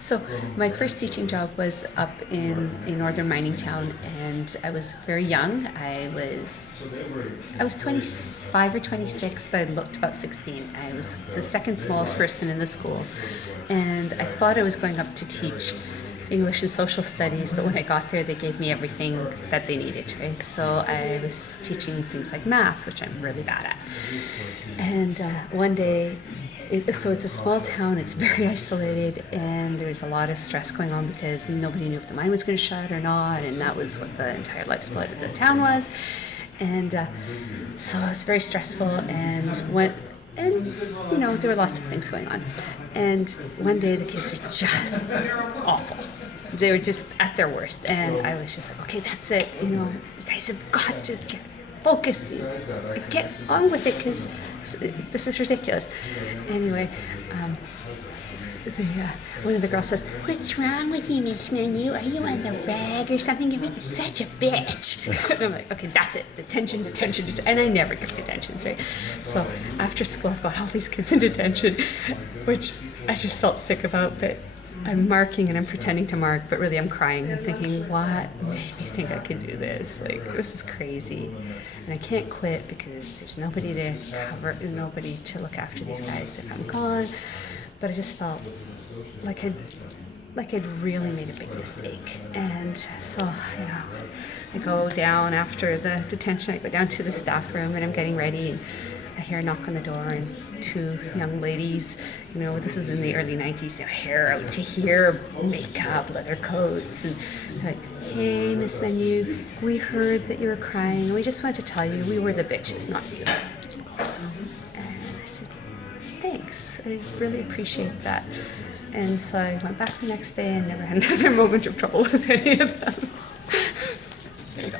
So my first teaching job was up in a northern mining town, and I was very young. I was 25 or 26, but I looked about 16. I was the second smallest person in the school, and I thought I was going up to teach English and social studies, but when I got there, they gave me everything that they needed, right? So I was teaching things like math, which I'm really bad at. And one day, so it's a small town, it's very isolated, and there's a lot of stress going on because nobody knew if the mine was going to shut or not, and that was what the entire lifeblood of the town was. And so it was very stressful, and there were lots of things going on. And one day the kids were just awful. They were just at their worst, and I was just like, okay, that's it. You guys have got to focus, get on with it, because this is ridiculous. Anyway, one of the girls says, "What's wrong with you, Miss Menu? Are you on the rag or something? You're making such a bitch." And I'm like, okay, that's it. Detention. And I never give detentions, right? So after school, I've got all these kids in detention, which I just felt sick about, but I'm marking and I'm pretending to mark, but really I'm crying. I'm thinking, what made me think I could do this? Like, this is crazy. And I can't quit because there's nobody to cover, nobody to look after these guys if I'm gone. But I just felt like I'd really made a big mistake. And so, I go down after the detention, I go down to the staff room and I'm getting ready, and I hear a knock on the door, and two young ladies, this is in the early 90s, hair out to here, makeup, leather coats, and like, "Hey, Miss Menu, we heard that you were crying, and we just wanted to tell you we were the bitches, not you." And I said, "Thanks, I really appreciate that." And so I went back the next day and never had another moment of trouble with any of them. There you go.